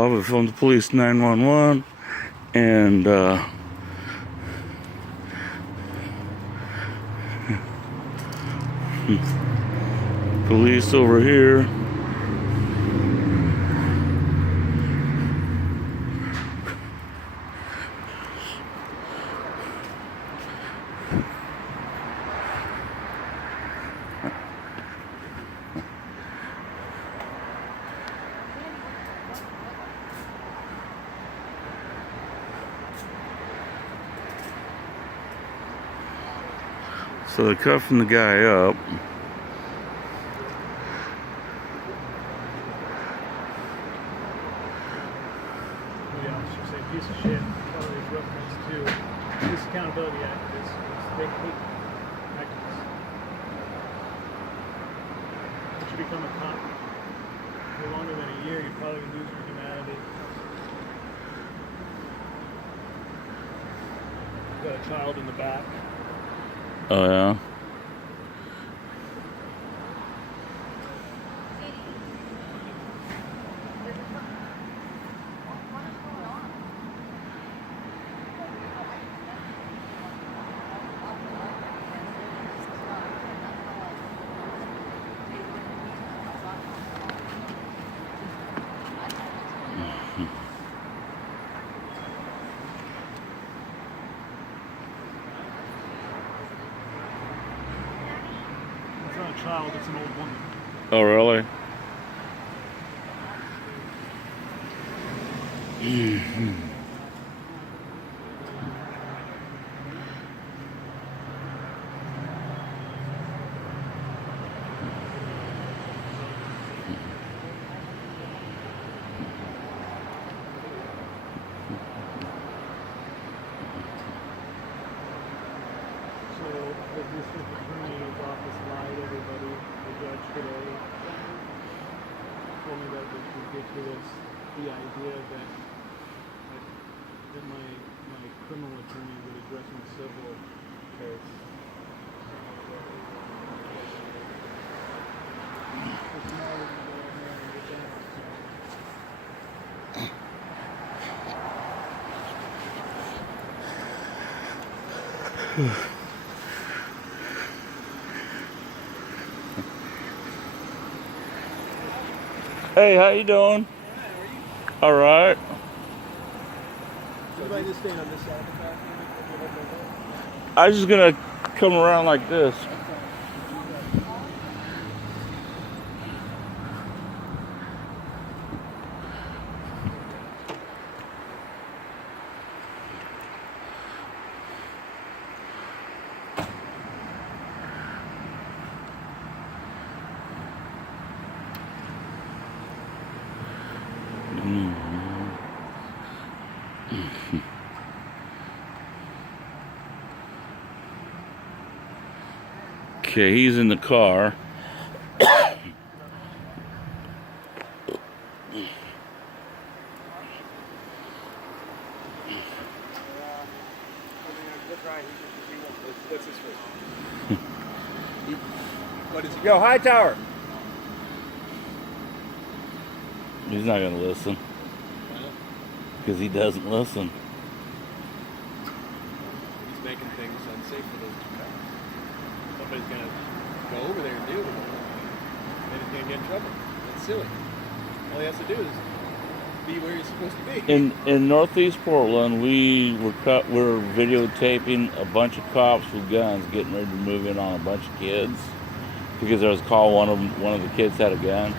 From the police 911 and police over here. So they're cuffing the guy up. Yeah, I should say piece of shit. Probably is reference to Police Accountability Activists. They hate activists. Once you become a cop for longer than a year, you probably lose your humanity. Got a child in the back. Oh yeah. It's not a child, it's an old woman. Oh really? So the district attorney's office lied to everybody. The judge today told me that it's ridiculous. The idea that my criminal attorney would address my civil case. It's not even going there and get that. Hey, how you doing? All right. Would you like to stand on this side of the back? I was just gonna come around like this. Okay, he's in the car. What's his first? What is he? Yo, Hightower. He's not gonna listen because he doesn't listen. He's making things unsafe for those two guys. Somebody's gonna go over there and deal with it. Then he's gonna get in trouble. That's silly. All he has to do is be where he's supposed to be. In Northeast Portland, we're videotaping a bunch of cops with guns getting ready to move in on a bunch of kids because there was a call one of the kids had a gun.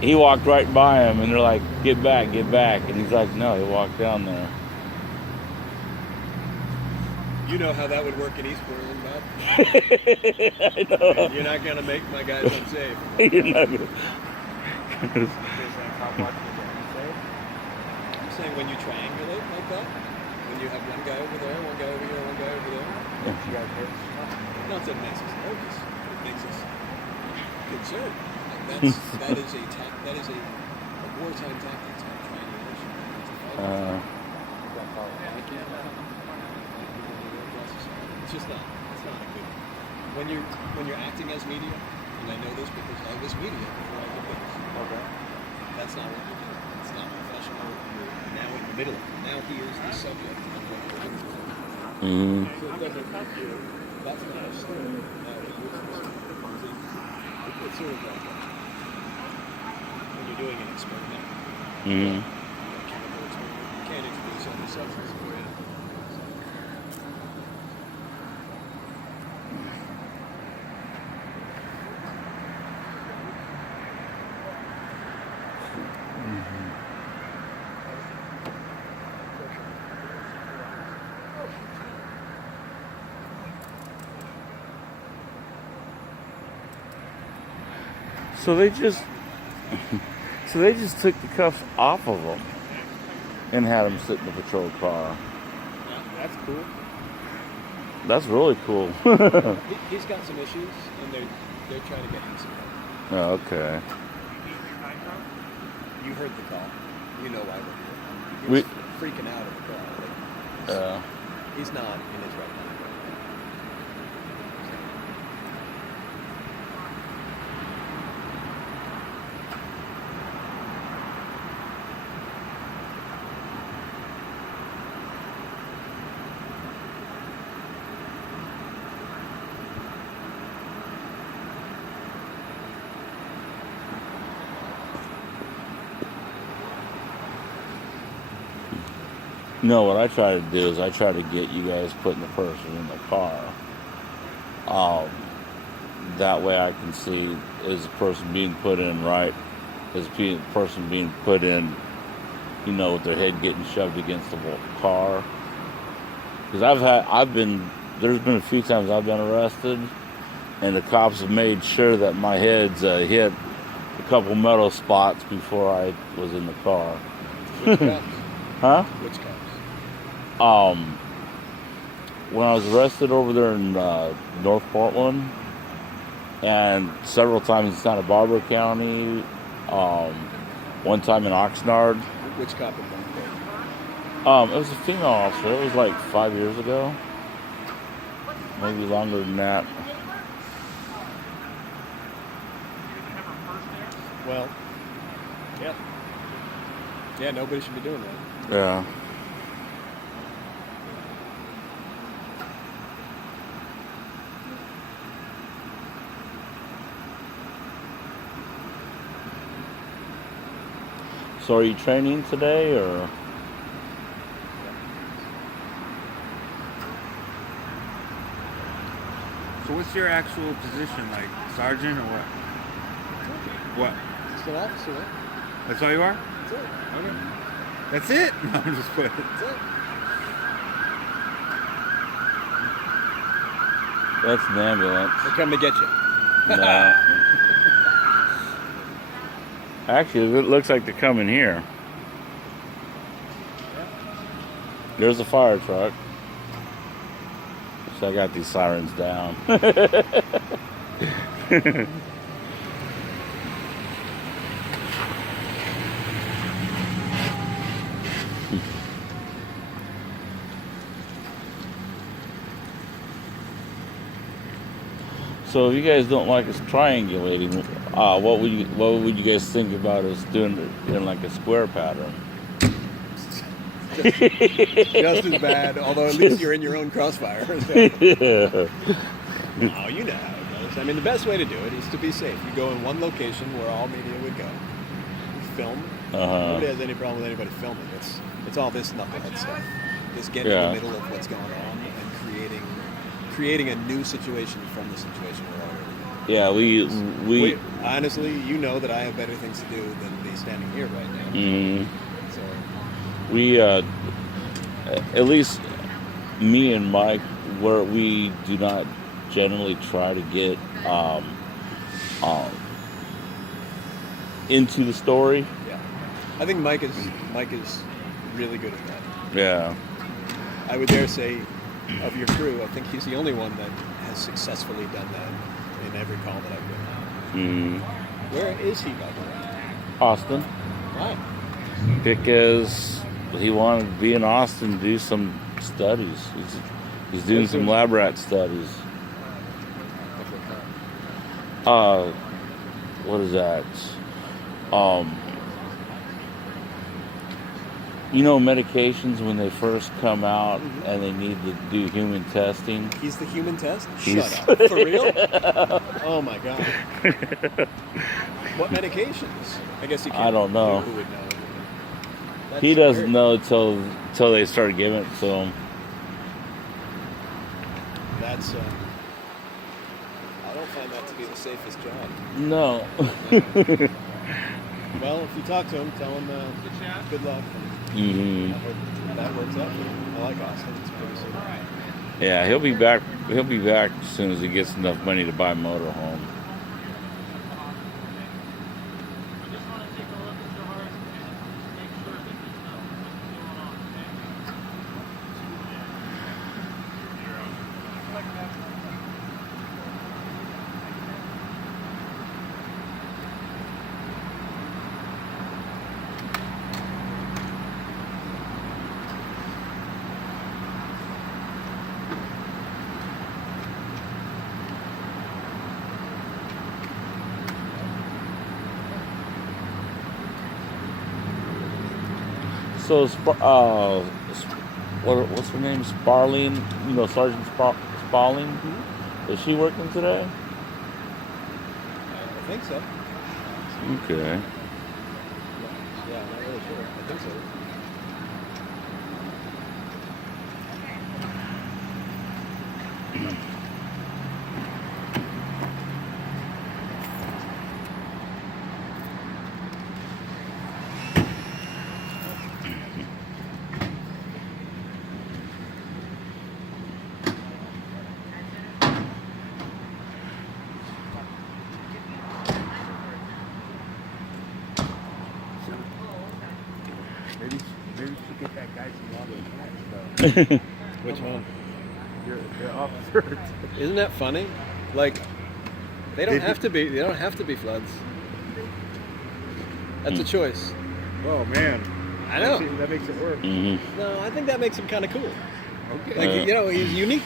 He walked right by him and they're like, get back, and he's like, no. He walked down there. You know how that would work in East Portland, Bob. I know. You're not gonna make my guys unsafe. You're not gonna. I'm saying when you triangulate like that, when you have one guy over there, one guy over here, one guy over there, you guys hit. Not that it makes us nervous, it makes us concerned. That is a wartime tactic, triangulation. It's just not. It's not a good. When you're acting as media, and I know this because I was media before I did this. Okay. That's not what you're doing. It's not. the middle of it. Now he is the subject. Mm-hmm. So it doesn't help you. That's not a story. Now he is the subject. See, it's sort of like when you're doing an experiment. Mm-hmm. A chemical experiment. You can't introduce any substance for it. So they just took the cuffs off of him and had him sit in the patrol car. That's cool. That's really cool. He's got some issues, and they're trying to get him some help. Oh, okay. You heard the call. You know why we're here. He We- was freaking out in the car. Like, he's not in his right mind. No, what I try to do is I try to get you guys putting the person in the car. That way I can see, is the person being put in right? Is the person being put in, with their head getting shoved against the car? Because there's been a few times I've been arrested, and the cops have made sure that my head's hit a couple metal spots before I was in the car. Which cops? Huh? Which cops? When I was arrested over there in North Portland, and several times in Santa Barbara County, one time in Oxnard. Which cop had done It was a female officer. It was like 5 years ago, maybe longer than that. Well, yeah. Yeah, nobody should be doing that. Yeah. So are you training today, or? So what's your actual position, like sergeant or what? What? Just an officer, right? That's all you are? That's it. Okay. That's it? No, I'm just playing. That's it. That's an ambulance. They're coming to get you. No. Actually, it looks like they're coming here. There's a fire truck. So I got these sirens down. So if you guys don't like us triangulating, what would you guys think about us doing it in like a square pattern? Just as bad, although at least you're in your own crossfire. Yeah. No, you know how it goes. I mean, the best way to do it is to be safe. You go in one location where all media would go. You film. Nobody has any problem with anybody filming. It's all this knucklehead stuff. Just getting in the middle of what's going on and creating a new situation from the situation we're already in. Yeah, we honestly, you know that I have better things to do than be standing here right now. Mhm. So We, at least me and Mike, we do not generally try to get into the story. yeah, I think Mike is really good at that. Yeah. I would dare say, of your crew, I think he's the only one that has successfully done that in every call that I've been on. Where is he, by the way? Austin. Why? Because he wanted to be in Austin to do some studies. He's doing some lab rat studies. What is that? You know, medications when they first come out and they need to do human testing. He's the human test? He's- Shut up. For real? Oh my god. What medications? I guess you can't. I don't know. Who would know? That's He doesn't weird. know till they start giving it to him. That's. I don't find that to be the safest job. No. Well, if you talk to him, tell him good luck. hmm I hope that works out for him. I like Austin. It's pretty simple. Yeah, he'll be back. He'll be back as soon as he gets enough money to buy a motorhome. So, what's her name? Sparling. You know, Sergeant Spaulding. Is she working today? I think so. Okay. Yeah, I'm not really sure. I think so. Maybe we should get that guy some lava though. Which one? Your officer. Isn't that funny? Like, they don't have to be. They don't have to be floods. That's a choice. Oh man. I know. That makes it work. hmm No, I think that makes him kind of cool. Okay. Like, you know, he's unique.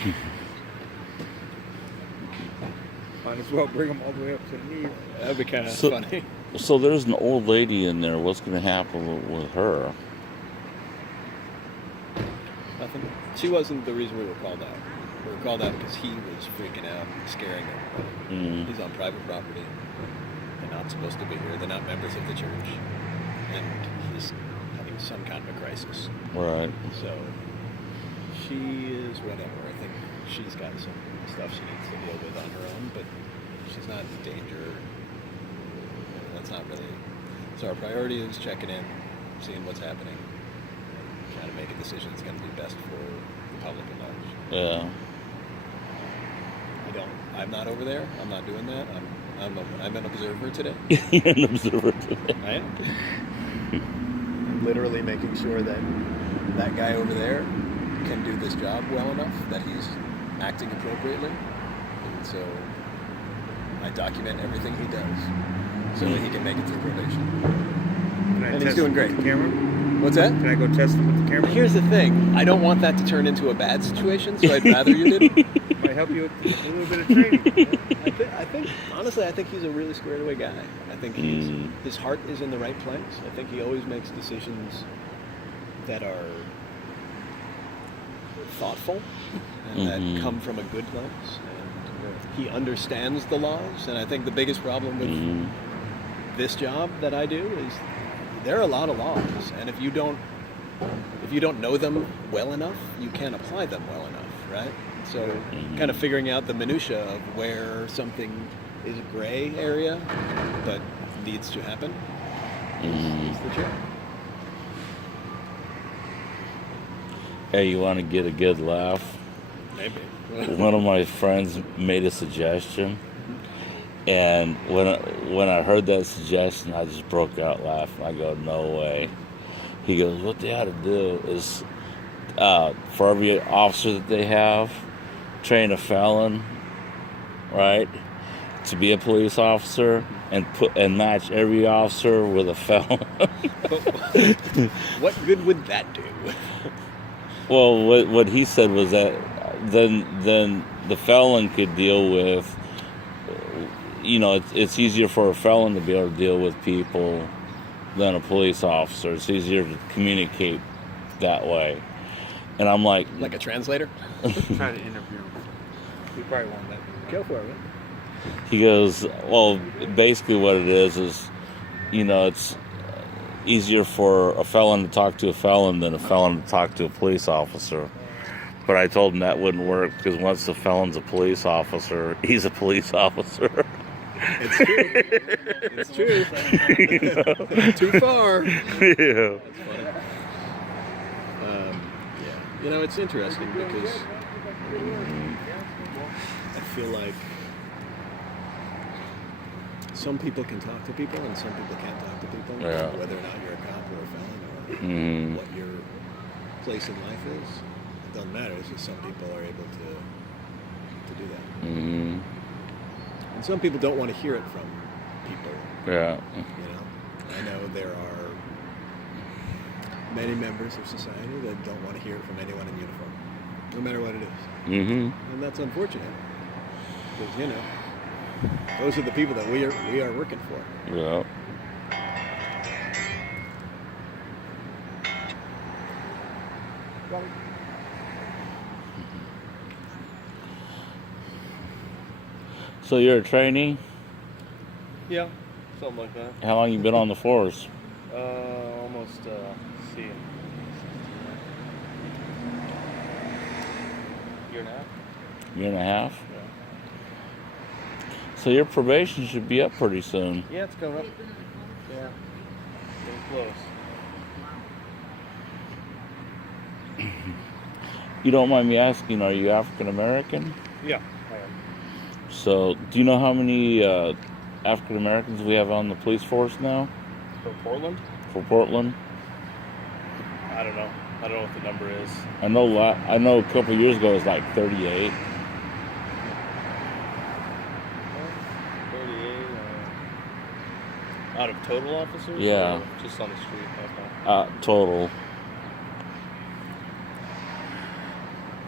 Might as well bring them all the way up to the knees. That'd be kind of So- funny. So there's an old lady in there. What's going to happen with her? Nothing. She wasn't the reason we were called out. We were called out because he was freaking out, scaring everybody. Mm. He's on private property. They're not supposed to be here. They're not members of the church. And he's having some kind of a crisis. Right. So she is whatever. I think she's got some stuff she needs to deal with on her own, but she's not in danger. That's not really. So our priority is checking in, seeing what's happening, trying to make a decision that's going to be best for the public at large. Yeah. I'm not over there. I'm not doing that. I'm an observer today. You're an observer today. I am. Literally making sure that that guy over there can do this job well enough that he's acting appropriately. And so I document everything he does so that he can make it through probation. Can I And he's test doing him with great. the camera? What's that? Can I go test him with the camera? Here's the thing. I don't want that to turn into a bad situation, so I'd rather you didn't. Might help you with a little bit of training. I think, honestly, I think he's a really squared away guy. I think his heart is in the right place. I think he always makes decisions that are thoughtful and that come from a good place. And he understands the laws. And I think the biggest problem with this job that I do is there are a lot of laws, and if you don't know them well enough, you can't apply them well enough, right? So kind of figuring out the minutia of where something is a gray area but needs to happen is the job. Hey, you want to get a good laugh? Maybe. One of my friends made a suggestion, and when I heard that suggestion, I just broke out laughing. I go, no way. He goes, what they ought to do is, for every officer that they have, train a felon, right, to be a police officer, and match every officer with a felon. What good would that do? Well, what he said was that then the felon could deal with, it's easier for a felon to be able to deal with people than a police officer. It's easier to communicate that way. And I'm like, Like a translator? Try to interview him. We probably won't let him. Go for it. he goes, well, basically what it is, you know, it's easier for a felon to talk to a felon than a felon to talk to a police officer. But I told him that wouldn't work because once the felon's a police officer, he's a police officer. It's true. It's true. Too far. Yeah. That's funny. Yeah. You know, it's interesting because I feel like some people can talk to people and some people can't talk to people. Yeah. Whether or not you're a cop or a felon or Mhm. what your place in life is. It doesn't matter. It's just some people are able to do that. Mhm. And some people don't want to hear it from people. Yeah. You know, I know there are many members of society that don't want to hear it from anyone in uniform, no matter what it is. Mhm. And that's unfortunate because you know those are the people that we are working for. Yeah. So you're a trainee? Yeah, something like that. How long you been on the force? Almost, see, year and a half. Year and a half? Yeah. So your probation should be up pretty soon. Yeah, it's coming up. Yeah, getting close. You don't mind me asking, are you African American? Yeah, I am. So do you know how many African Americans we have on the police force now For Portland? for Portland? I don't know. I don't know what the number is. I know a couple of years ago it was like 38. 38. Out of total officers? Yeah. Or just on the street. Okay. Total.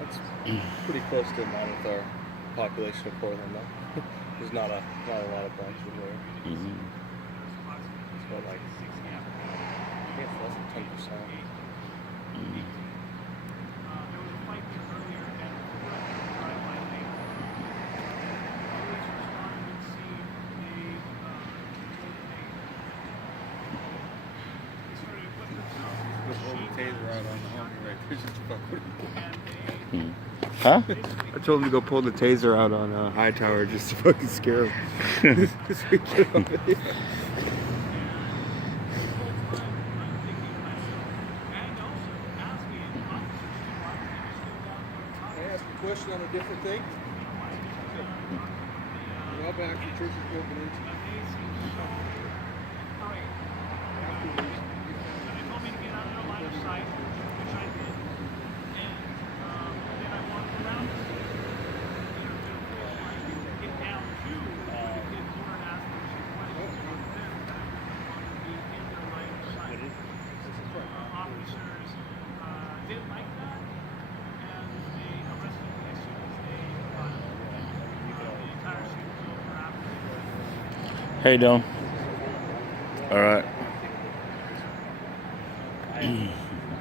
That's pretty close to in line with our population of Portland, though. There's not a lot of branches there. Mhm. It's about like, I think it's less than 10%. Just hold the taser out on the homie right there. Just fuck with him. Huh? I told him to go pull the taser out on Hightower just to fucking scare him. Just to get him over here. Can I ask a question on a different thing? Well, back to church is broken into. How you doing? All right.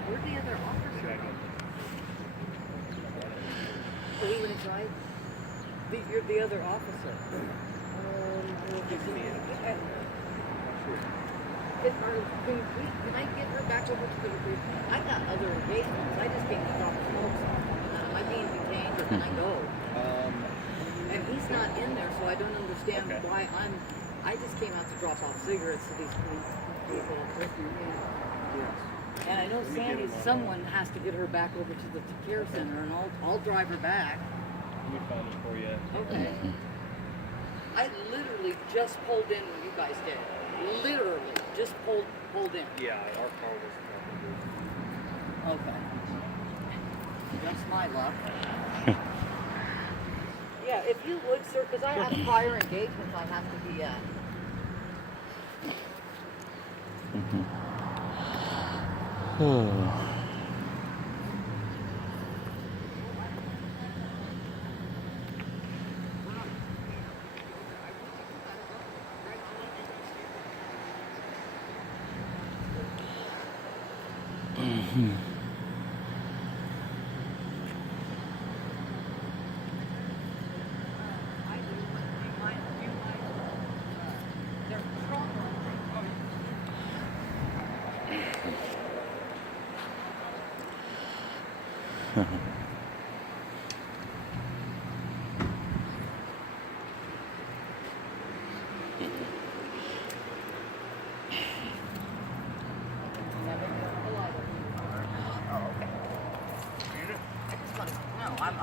Where'd the other officer go? Oh, he went inside? You're the other officer. Can I get her back over to the group? I got other engagements. I just came to drop smokes off. Am I being detained or can I go? And he's not in there, so I don't understand why I just came out to drop off cigarettes to these people. And I know Sandy, someone has to get her back over to the care center, and I'll drive her back. Let me find it for you. Okay. I literally just pulled in when you guys did. Literally just pulled in. Yeah, our car was Okay. That's my luck. Yeah, if you would, sir, because I have prior engagements I have to be at.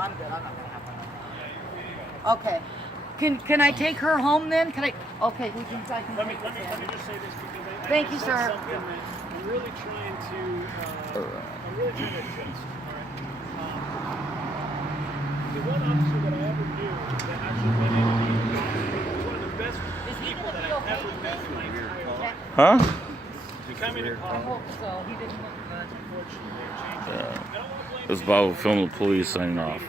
I'm good. I'm not gonna have one. Okay. Can I take her home then? Can I? Okay, we can. I can Let me take her let me then. just say this because I Thank you, said sir. something that I'm really trying to adjust. All right. The one officer that I ever knew that actually went in and he was one of the best people that I've ever met in my entire life. Huh? He come in and I hope so. He didn't look much. unfortunately, they changed it. I don't want to blame This is Bob filming the police signing off.